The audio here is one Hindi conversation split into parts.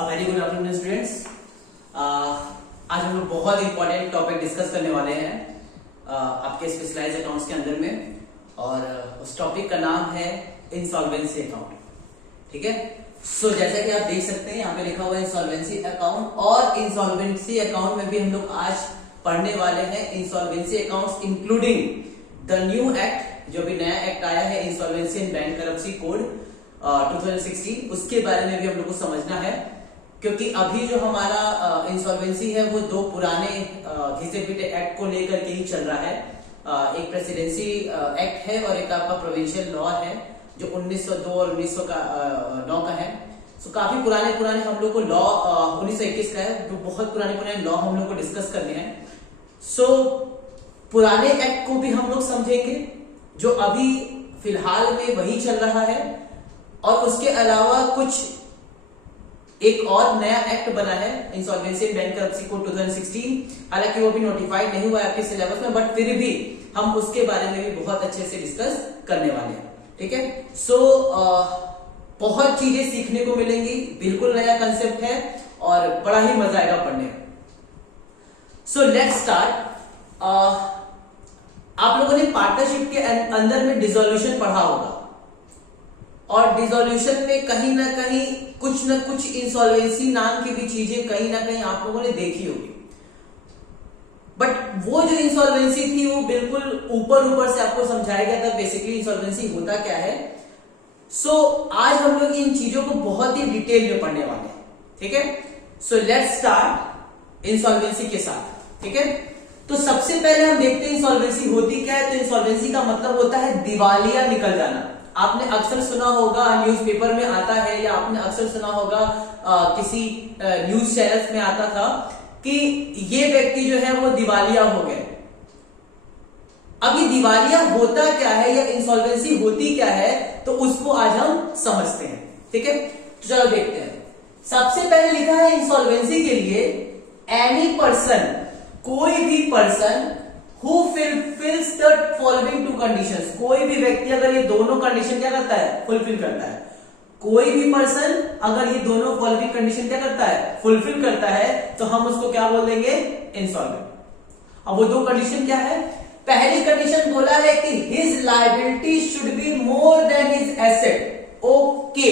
Very good afternoon students. आज हम लोग बहुत इंपॉर्टेंट टॉपिक डिस्कस करने वाले हैं आपके स्पेशलाइज्ड अकाउंट्स के अंदर में, और उस टॉपिक का नाम है इंसॉल्वेंसी अकाउंट। ठीक है, सो जैसा कि आप देख सकते हैं यहाँ पे लिखा हुआ है इंसॉल्वेंसी अकाउंट, और इंसॉल्वेंसी अकाउंट में भी हम लोग आज पढ़ने वाले हैं insolvency accounts including the new act, जो भी नया एक्ट आया है इंसॉल्वेंसी एंड बैंकरप्सी कोड 2016, उसके बारे में भी हम लोग को समझना है। क्योंकि अभी जो हमारा इंसॉल्वेंसी है वो दो पुराने घिसे पिटे एक्ट को लेकर के ही चल रहा है। एक प्रेसिडेंसी एक्ट है और एक आपका प्रोविंशियल लॉ है जो 1902 और 1909 का है। सो काफी पुराने हम लोग को लॉ 1921 का है, जो बहुत पुराने लॉ हम लोग को डिस्कस करने हैं। सो पुराने एक्ट को भी हम लोग समझेंगे जो अभी फिलहाल में वही चल रहा है, और उसके अलावा कुछ एक और नया एक्ट बना है इंसॉल्वेंसी एंड बैंकरप्सी कोड 2016। हालांकि वो भी नोटिफाइड नहीं हुआ है आपके सिलेबस में, बट फिर भी हम उसके बारे में भी बहुत अच्छे से डिस्कस करने वाले हैं। ठीक है, सो बहुत चीजें सीखने को मिलेंगी, बिल्कुल नया कंसेप्ट है और बड़ा ही मजा आएगा पढ़ने में। So let's start. आप लोगों ने पार्टनरशिप के अंदर में डिसोल्यूशन पढ़ा होगा, और डिसोल्यूशन में कहीं ना कहीं कुछ न कुछ इंसॉल्वेंसी नाम की भी चीजें कहीं ना कहीं आप लोगों ने देखी होगी। बट वो जो इंसॉल्वेंसी थी वो बिल्कुल ऊपर से आपको समझाया गया था बेसिकली इंसॉल्वेंसी होता क्या है। सो आज हम लोग इन चीजों को बहुत ही डिटेल में पढ़ने वाले हैं। ठीक है, सो लेट्स स्टार्ट इंसॉल्वेंसी के साथ। ठीक है, तो सबसे पहले हम देखते हैं इंसॉल्वेंसी होती क्या है। तो इंसॉल्वेंसी का मतलब होता है दिवालिया निकल जाना। आपने अक्सर सुना होगा, न्यूज़पेपर में आता है, या आपने अक्सर सुना होगा किसी न्यूज चैनल्स में आता था कि ये व्यक्ति जो है वो दिवालिया हो गए। अब ये दिवालिया होता क्या है या इंसॉल्वेंसी होती क्या है, तो उसको आज हम समझते हैं। ठीक है, तो चलो देखते हैं। सबसे पहले लिखा है इंसॉल्वेंसी के लिए एनी पर्सन, कोई भी person who fulfills the following two conditions। कोई भी व्यक्ति अगर ये दोनों कंडीशन क्या करता है, फुलफिल करता है। कोई भी पर्सन अगर ये दोनों फॉलोइंग कंडीशन क्या करता है, फुलफिल करता है, तो हम उसको क्या बोल देंगे, इंसॉल्वेंट। अब वो दो कंडीशन क्या है। पहली कंडीशन बोला है कि his liability should be more than his asset. Okay,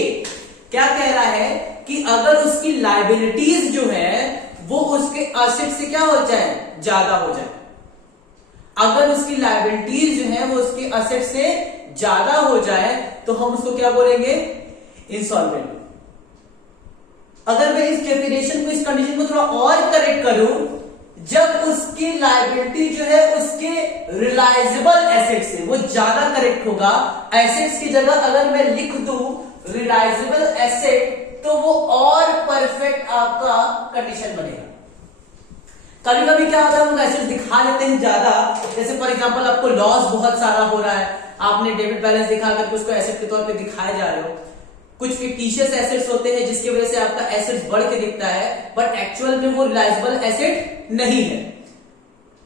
क्या कह रहा है कि अगर उसकी लायबिलिटीज जो है वो उसके एसेट से क्या हो जाए, ज्यादा हो जाए। अगर उसकी लायबिलिटीज जो है वो उसके एसेट से ज्यादा हो जाए तो हम उसको क्या बोलेंगे, इंसॉल्वेंट। अगर मैं इस डेफिनेशन को, इस कंडीशन को थोड़ा और करेक्ट करूं, जब उसकी लायबिलिटी जो है उसके रिलायजेबल एसेट से वो ज्यादा करेक्ट होगा। एसेट्स की जगह अगर मैं लिख दूं रिलायजेबल एसेट, तो वो और परफेक्ट आपका कंडीशन बनेगा। कभी कभी क्या होता है, हम एसेट दिखा लेते हैं ज्यादा। जैसे फॉर एग्जांपल आपको लॉस बहुत सारा हो रहा है, आपने डेबिट बैलेंस दिखा कर उसको एसेट के तौर पे दिखाए जा रहे हो। कुछ फिक्टिशियस एसेट्स होते हैं जिसकी वजह से आपका एसेट बढ़ के दिखता है, बट एक्चुअल में वो रिलायजेबल एसेट नहीं है।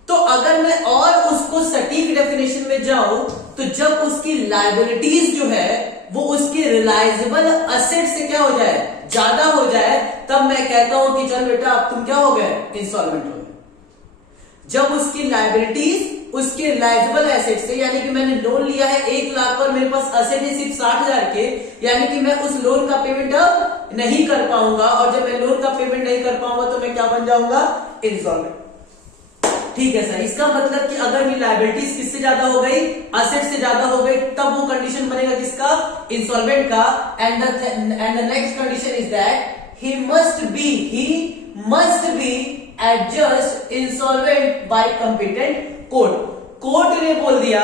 तो अगर मैं और उसको सटीक डेफिनेशन में जाऊं, तो जब उसकी लायबिलिटीज जो है वो उसकी रिलायजेबल एसेट से क्या हो जाए, ज्यादा हो जाए, तब मैं कहता हूं कि चल बेटा अब तुम क्या हो गए, इंसॉल्वेंट हो गए। जब उसकी लायबिलिटीज उसके रिलायजेबल एसेट से, यानी कि मैंने लोन लिया है 1 लाख और मेरे पास एसेट है सिर्फ 60,000 के, यानी कि मैं उस लोन का पेमेंट अब नहीं कर पाऊंगा, और जब मैं लोन का पेमेंट नहीं कर पाऊंगा तो मैं क्या बन जाऊंगा, इंसॉल्वेंट। ठीक है सर, इसका मतलब कि अगर मेरी लायबिलिटीज किससे ज्यादा हो गई, एसेट से ज्यादा हो गई, तब वो कंडीशन बनेगा किसका, इंसॉल्वेंट का। And the next condition is that he must be adjust insolvent bye competent court. Court ने बोल दिया,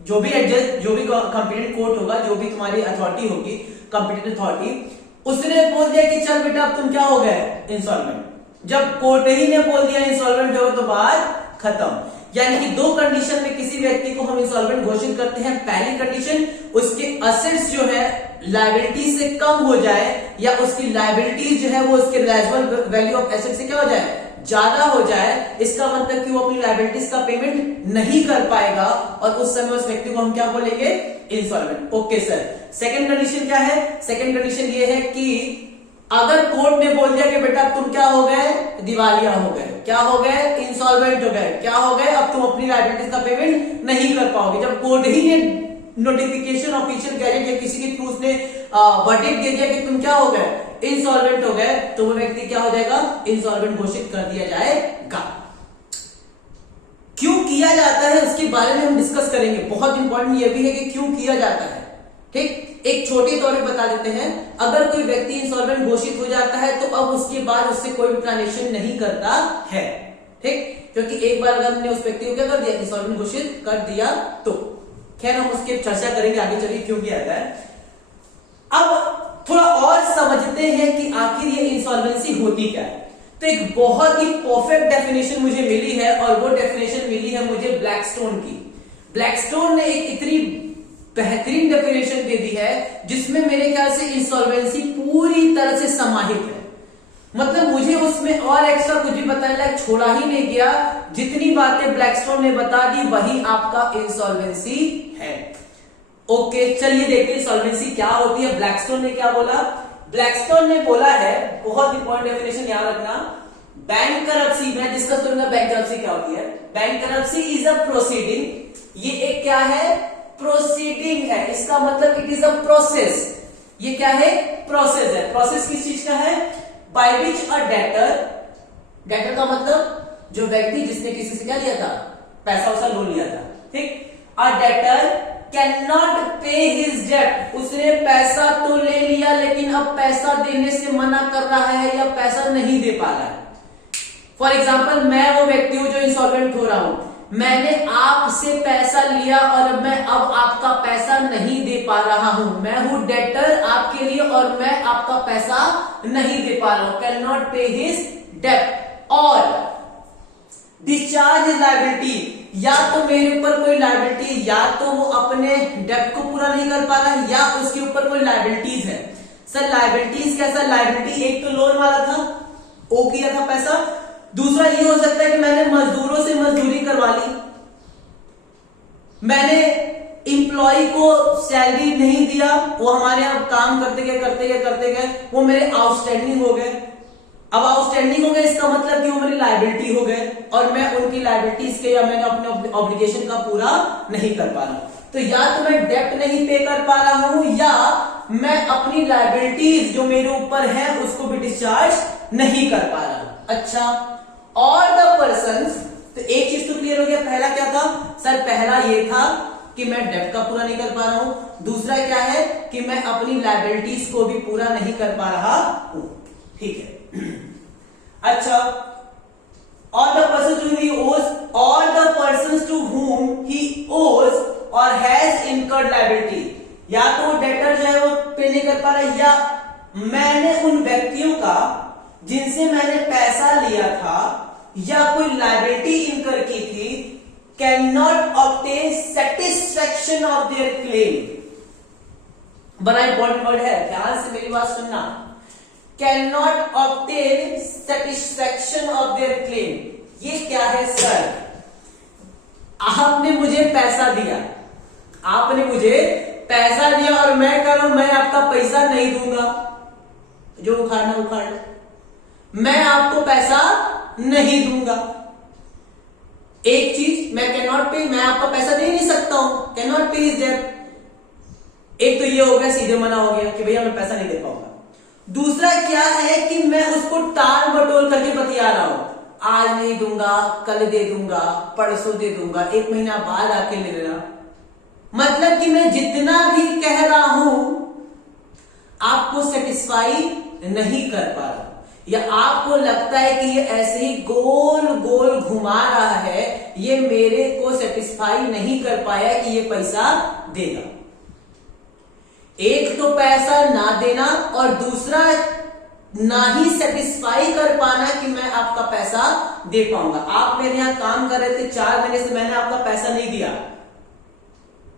जो भी कॉम्पिटेंट कोर्ट होगा, जो भी तुम्हारी अथॉरिटी होगी, कॉम्पिटेंट अथॉरिटी, उसने बोल दिया कि चल बेटा अब तुम क्या हो गए, इंसॉल्वेंट। जब कोर्ट ही ने बोल दिया इंसॉल्वेंट हो, तो बात खत्म। यानी कि दो कंडीशन में किसी व्यक्ति को हम इंसॉल्वेंट घोषित करते हैं। पहली कंडीशन, उसके एसेट्स जो है लायबिलिटी से कम हो जाए, या उसकी लायबिलिटी जो है वो उसके रिलायजेबल वैल्यू ऑफ एसेट से क्या हो जाए, ज्यादा हो जाए। इसका मतलब कि वो अपनी लायबिलिटीज का पेमेंट नहीं कर पाएगा, और उस समय उस व्यक्ति को हम क्या बोलेंगे, insolvent. Okay sir, second condition क्या है, सेकंड कंडीशन ये है कि अगर कोर्ट ने बोल दिया कि बेटा तुम क्या हो गए, दिवालिया हो गए, क्या हो गए, इंसॉल्वेंट हो गए, क्या हो गए, अब तुम अपनी लायबिलिटीज का पेमेंट नहीं कर पाओगे, जब कोर्ट ही ने नोटिफिकेशन ऑफिशियल गैजेट या किसी के थ्रू उसने वर्डिक्ट दे दिया कि तुम क्या हो गए, इंसॉल्वेंट हो गए, तो वो व्यक्ति क्या हो जाएगा, इंसॉल्वेंट घोषित कर दिया जाएगा। क्यों किया जाता है उसके बारे में हम डिस्कस करेंगे, बहुत इंपॉर्टेंट ये भी है कि क्यों किया जाता है। ठीक, एक छोटे तौर पे बता देते हैं, अगर कोई व्यक्ति इंसॉल्वेंट घोषित हो जाता है तो अब उसके बाद उससे कोई भी ट्रांजेक्शन नहीं करता है। ठीक, क्योंकि एक बार अगर हमने उस व्यक्ति को क्या कर दिया, इंसॉल्वेंट घोषित कर दिया, तो खैर हम उसकी चर्चा करेंगे आगे चलिए क्यों किया जाता है। अब थोड़ा और समझते हैं कि आखिर ये इंसॉल्वेंसी होती क्या है। तो एक बहुत ही परफेक्ट डेफिनेशन मुझे मिली है और वो डेफिनेशन मिली है मुझे ब्लैकस्टोन की। ब्लैकस्टोन ने एक इतनी बेहतरीन डेफिनेशन दे दी है जिसमें मेरे ख्याल से इंसॉल्वेंसी पूरी तरह से समाहित है। मतलब मुझे उसमें और एक्स्ट्रा कुछ भी बताने लायक छोड़ा ही नहीं गया, जितनी बातें ब्लैकस्टोन ने बता दी वही आपका इंसॉल्वेंसी है। ओके, चलिए देखते हैं इंसॉल्वेंसी क्या होती है। ब्लैकस्टोन ने क्या बोला, ब्लैकस्टोन ने बोला है, बहुत इंपॉर्टेंट डेफिनेशन याद रखना, बैंकरप्सी, मैं डिस्कस करूंगा बैंकरप्सी क्या होती है। बैंकरप्सी इज अ प्रोसीडिंग, ये एक क्या है, प्रोसीडिंग है, इसका मतलब इट इज अ प्रोसेस, ये क्या है, प्रोसेस है। प्रोसेस किस चीज का है, by which a debtor, debtor का मतलब जो व्यक्ति जिसने किसी से क्या लिया था, पैसा वैसा लोन लिया था। ठीक, अ डेटर कैन नॉट पे हिज डेट, उसने पैसा तो ले लिया लेकिन अब पैसा देने से मना कर रहा है या पैसा नहीं दे पा रहा है। फॉर एग्जाम्पल, मैं वो व्यक्ति हूं जो इंसॉल्वेंट हो रहा हूं, मैंने आपसे पैसा लिया और मैं अब आपका पैसा नहीं दे पा रहा हूं, मैं हूं डेटर आपके लिए और मैं आपका पैसा नहीं दे पा रहा हूं, कैन नॉट पे हिज डेट। और डिस्चार्ज लायबिलिटी, या तो मेरे ऊपर कोई लायबिलिटी, या तो वो अपने डेट को पूरा नहीं कर पा रहा है या उसके ऊपर कोई लायबिलिटीज है। सर लायबिलिटीज कैसा, लायबिलिटी एक तो लोन वाला था, ओ किया था पैसा, दूसरा ये हो सकता है कि मैंने मजदूरों से मजदूरी करवा ली, मैंने इंप्लॉय को सैलरी नहीं दिया, वो हमारे यहां काम करते गए वो मेरे आउटस्टैंडिंग हो गए। अब आउटस्टैंडिंग हो गए इसका मतलब कि वो मेरी लायबिलिटी हो गए और मैं उनकी लायबिलिटीज के या मैंने अपने ऑब्लिगेशन का पूरा नहीं कर पा रहा। तो या तो मैं डेप्ट नहीं पे कर पा रहा हूं या मैं अपनी लायबिलिटीज जो मेरे ऊपर है उसको भी डिस्चार्ज नहीं कर पा रहा। अच्छा, और द पर्संस, तो एक चीज तो क्लियर हो गया, पहला क्या था सर, पहला ये था कि मैं डेप्ट का पूरा नहीं कर पा रहा हूं, दूसरा क्या है कि मैं अपनी लायबिलिटीज को भी पूरा नहीं कर पा रहा हूं। ठीक है, अच्छा, all the persons to whom he owes, all the persons to whom he owes or has incurred liability, या तो डेटर जो है वो पे नहीं कर पा रहा, या मैंने उन व्यक्तियों का जिनसे मैंने पैसा लिया था या कोई लायबिलिटी इनकर की थी, can not obtain satisfaction of their claim. बड़ा इंपॉर्टेंट वर्ड है, ध्यान से मेरी बात सुनना, can not obtain satisfaction of their claim. ये क्या है सर, आपने मुझे पैसा दिया, आपने मुझे पैसा दिया और मैं कह रहा हूं मैं आपका पैसा नहीं दूंगा, जो उखाड़ना उखाड़ लो, मैं आपको पैसा नहीं दूंगा। एक चीज, मैं कैन नॉट पे, मैं आपका पैसा दे नहीं सकता हूं, कैन नॉट पे इज डेट। एक तो ये हो गया, सीधे मना हो गया कि भैया मैं पैसा नहीं दे पाऊंगा। दूसरा क्या है कि मैं उसको टाल मटोल करके बतिया रहा हूं, आज नहीं दूंगा, कल दे दूंगा, परसों दे दूंगा, एक महीना बाद आके ले लेना। मतलब कि मैं जितना भी कह रहा हूं आपको सेटिस्फाई नहीं कर पा रहा, या आपको लगता है कि ये ऐसे ही गोल गोल घुमा रहा है, ये मेरे को सेटिस्फाई नहीं कर पाया कि ये पैसा देगा। एक तो पैसा ना देना और दूसरा ना ही सेटिस्फाई कर पाना कि मैं आपका पैसा दे पाऊंगा। आप मेरे यहां काम कर रहे थे, 4 महीने से मैंने आपका पैसा नहीं दिया,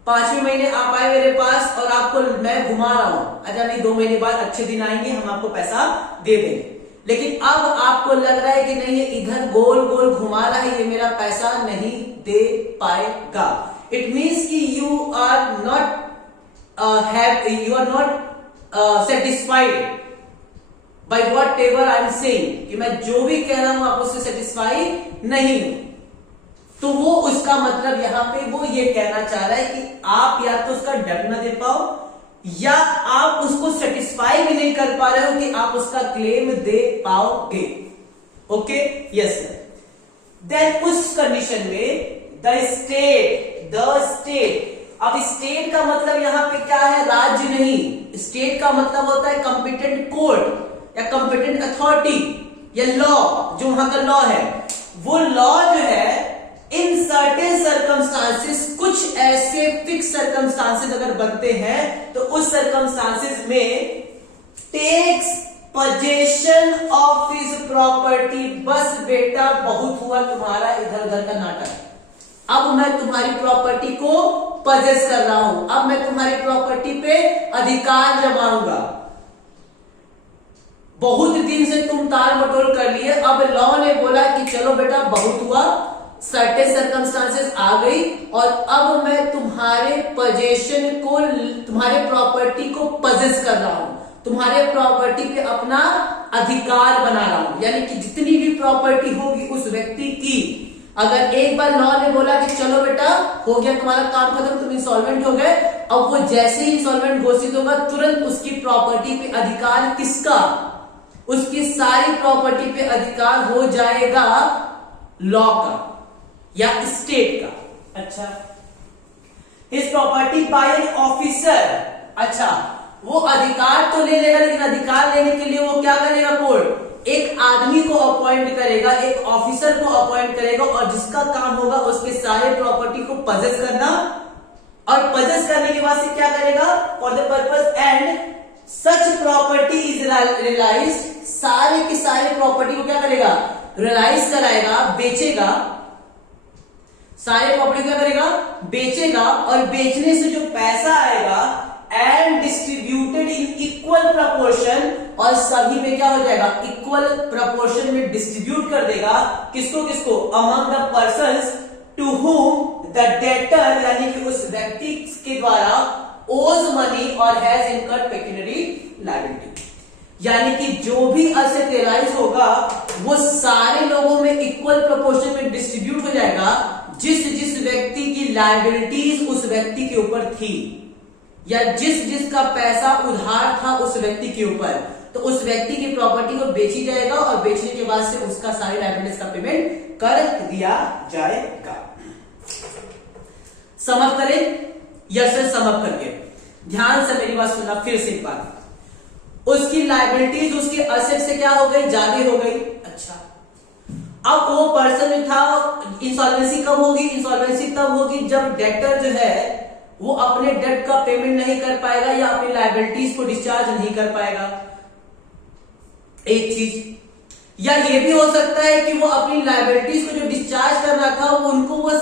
5वें महीने आप आए मेरे पास और आपको मैं घुमा रहा हूं, अच्छा नहीं 2 महीने बाद अच्छे दिन आएंगे, हम आपको पैसा दे देंगे। लेकिन अब आपको लग रहा है कि नहीं, ये इधर गोल गोल घुमा रहा है, ये मेरा पैसा नहीं दे पाएगा। इट मीन्स कि you are not satisfied by whatever I am saying, कि मैं जो भी कह रहा हूं आप उससे सेटिस्फाई नहीं हो, तो वो उसका मतलब यहां पे वो ये कहना चाह रहा है कि आप या तो उसका डर न दे पाओ या आप उसको सेटिस्फाई भी नहीं कर पा रहे हो कि आप उसका क्लेम दे पाओगे। Okay, yes sir. देन उस कंडीशन में द स्टेट, अब स्टेट का मतलब यहां पे क्या है, राज्य नहीं। स्टेट का मतलब होता है कॉम्पिटेंट कोर्ट या कॉम्पिटेंट अथॉरिटी या लॉ, जो वहां का लॉ है, वो लॉ जो है इन सर्टेन सर्कमस्टांसेस, कुछ ऐसे फिक्स सर्कमस्टांसेस अगर बनते हैं तो उस सर्कमस्टांसेस में takes possession of his property. बस बेटा बहुत हुआ तुम्हारा इधर उधर का नाटक, अब मैं तुम्हारी प्रॉपर्टी को पजेस कर रहा हूं, अब मैं तुम्हारी प्रॉपर्टी पे अधिकार जमाऊंगा। बहुत दिन से तुम ताल मटोल कर लिए, अब लॉ ने बोला कि चलो बेटा बहुत हुआ, सर्टेन सर्कमस्टांसेस आ गई और अब मैं तुम्हारे पोजेशन को, तुम्हारे प्रॉपर्टी को पजेस कर रहा हूं, तुम्हारे प्रॉपर्टी पे अपना अधिकार बना रहा हूं। यानी कि जितनी भी प्रॉपर्टी होगी उस व्यक्ति की, अगर एक बार लॉ ने बोला कि चलो बेटा हो गया तुम्हारा काम खत्म, तुम इंसॉल्वेंट हो गए, अब वो जैसे ही इंसॉल्वेंट घोषित होगा तुरंत उसकी प्रॉपर्टी पे अधिकार किसका, उसकी सारी प्रॉपर्टी पे अधिकार हो जाएगा लॉ का या स्टेट का। अच्छा, his property bye an officer, अच्छा वो अधिकार तो ले लेगा, लेकिन अधिकार लेने के लिए वो क्या करेगा, कोर्ट एक आदमी को अपॉइंट करेगा, एक ऑफिसर को अपॉइंट करेगा और जिसका काम होगा उसके सारे प्रॉपर्टी को पजेस करना, और पजेस करने के बाद से क्या करेगा, for the purpose and such property is realised, सारे की सारी प्रॉपर्टी को क्या करेगा, रियलाइज कराएगा, बेचेगा, सारे प्रॉपर्टी क्या करेगा, बेचेगा, और बेचने से जो पैसा आएगा and distributed in equal proportion, और सभी में क्या हो जाएगा, इक्वल प्रपोर्शन में डिस्ट्रीब्यूट कर देगा, किसको किसको, among the persons to whom the debtor, यानी कि उस व्यक्ति के द्वारा ओज मनी और हैज इनकर्ड पेक्यूनियरी लायबिलिटी, यानी कि जो भी असेट रियलाइज होगा वो सारे लोगों में इक्वल प्रोपोर्शन में डिस्ट्रीब्यूट हो जाएगा, जिस जिस व्यक्ति की लायबिलिटीज उस व्यक्ति के ऊपर थी या जिस जिसका पैसा उधार था उस व्यक्ति के ऊपर, तो उस व्यक्ति की प्रॉपर्टी को बेची जाएगा और बेचने के बाद से उसका सारी लायबिलिटीज का पेमेंट कर दिया जाएगा। समझ करें, यस सर, समझ करके ध्यान से मेरी बात सुनना फिर से एक बार, उसकी लायबिलिटीज उसके असेट से क्या हो गई, ज्यादा हो गई। अच्छा, अब वो पर्सन जो था, इंसॉल्वेंसी कब होगी, इंसॉल्वेंसी तब होगी जब डेटर जो है वो अपने डेट का पेमेंट नहीं कर पाएगा या अपनी लायबिलिटीज को डिस्चार्ज नहीं कर पाएगा, एक चीज। या ये भी हो सकता है कि वो अपनी लायबिलिटीज को जो डिस्चार्ज करना था वो उनको वो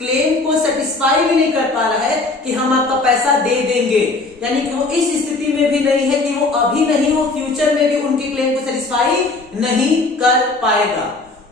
क्लेम को सेटिस्फाई भी नहीं कर पा रहा है कि हम आपका पैसा दे देंगे, यानी कि वो इस स्थिति में भी नहीं है कि वो अभी नहीं, वो फ्यूचर में भी उनके क्लेम को सेटिस्फाई नहीं कर पाएगा।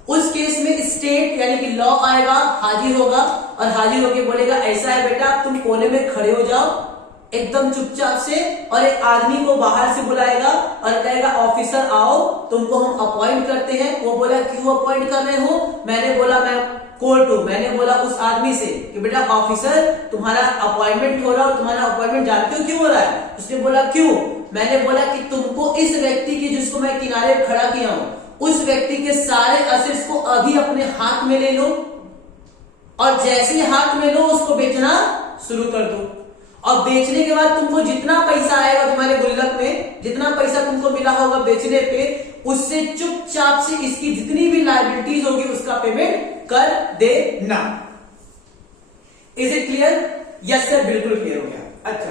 उस केस में स्टेट यानी कि लॉ आएगा, हाजिर होगा और हाजिर होके बोलेगा ऐसा है बेटा, तुम कोने में खड़े हो जाओ एकदम चुपचाप से, और एक आदमी को बाहर से बुलाएगा और कहेगा ऑफिसर आओ, तुमको हम अपॉइंट करते हैं। वो बोला क्यों अपॉइंट कर रहे हो, मैंने बोला मैं कोर्ट हूं, मैंने बोला उस आदमी से कि बेटा ऑफिसर तुम्हारा अपॉइंटमेंट हो रहा है और तुम्हारा अपॉइंटमेंट जानते हो क्यों हो रहा है, उसने बोला क्यों, मैंने बोला कि तुमको इस व्यक्ति की जिसको मैं किनारे खड़ा किया हूं उस व्यक्ति के सारे असेट्स को अभी अपने हाथ में ले लो और जैसे हाथ में लो उसको बेचना शुरू कर दो, और बेचने के बाद तुमको जितना पैसा आएगा तुम्हारे गुल्लक में, जितना पैसा तुमको मिला होगा बेचने पे, उससे चुपचाप से इसकी जितनी भी लायबिलिटीज होगी उसका पेमेंट कर देना। Is it clear? Yes sir, बिल्कुल क्लियर हो गया। अच्छा,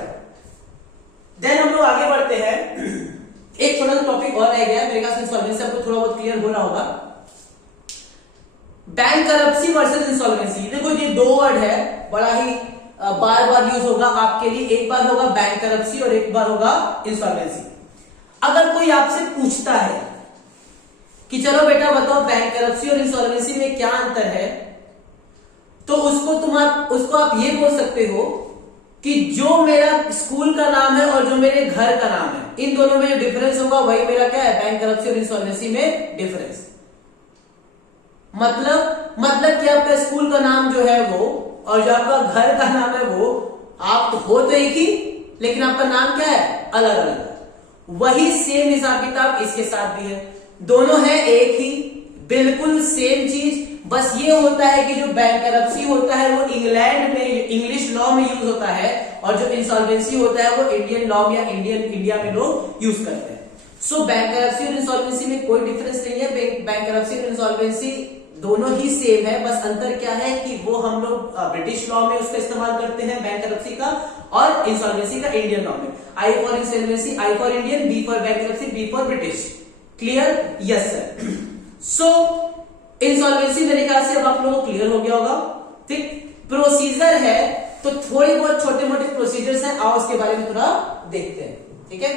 देन हम लोग आगे बढ़ते हैं। एक छोटा सा टॉपिक और रह गया मेरे ख्याल से, इंसॉल्वेंसी आपको थोड़ा बहुत क्लियर हो रहा होगा। बैंक करप्सी वर्सेस इंसॉल्वेंसी, देखो ये दो वर्ड है, बड़ा ही बार बार यूज होगा आपके लिए, एक बार होगा बैंक करप्सी और एक बार होगा इंसॉल्वेंसी। अगर कोई आपसे पूछता है कि चलो बेटा बताओ बैंक करप्सी और इंसॉल्वेंसी में क्या अंतर है, तो उसको आप ये बोल सकते हो कि जो मेरा स्कूल का नाम है और जो मेरे घर का नाम है, इन दोनों में जो डिफरेंस होगा वही मेरा क्या है, बैंकरप्सी और इंसॉल्वेंसी में डिफरेंस। मतलब कि आपका स्कूल का नाम जो है वो और जो आपका घर का नाम है वो, आप हो तो एक ही लेकिन आपका नाम क्या है, अलग अलग है। वही सेम हिसाब किताब इसके साथ भी है, दोनों है एक ही, बिल्कुल सेम चीज। बस ये होता है कि जो बैंकरप्सी होता है वो इंग्लैंड में इंग्लिश लॉ में यूज होता है और जो इंसॉल्वेंसी होता है वो इंडियन लॉ या इंडिया में लोग यूज करते हैं। सो बैंकरप्सी और इंसॉल्वेंसी में कोई डिफरेंस नहीं है, बैंकरप्सी और इंसॉल्वेंसी दोनों ही सेम है। बस अंतर क्या है कि वो हम लोग ब्रिटिश लॉ में उसका इस्तेमाल करते हैं बैंकरप्सी का, और इंसॉल्वेंसी का इंडियन लॉ में। I for insolvency, I for Indian, B for bankruptcy, B for British. Clear? Yes sir. So insolvency मेरे ख्याल से अब आप लोगों को क्लियर हो गया होगा। ठीक, प्रोसीजर है तो थोड़ी बहुत छोटे मोटे प्रोसीजर्स हैं, आओ उसके बारे में थोड़ा देखते हैं। ठीक है,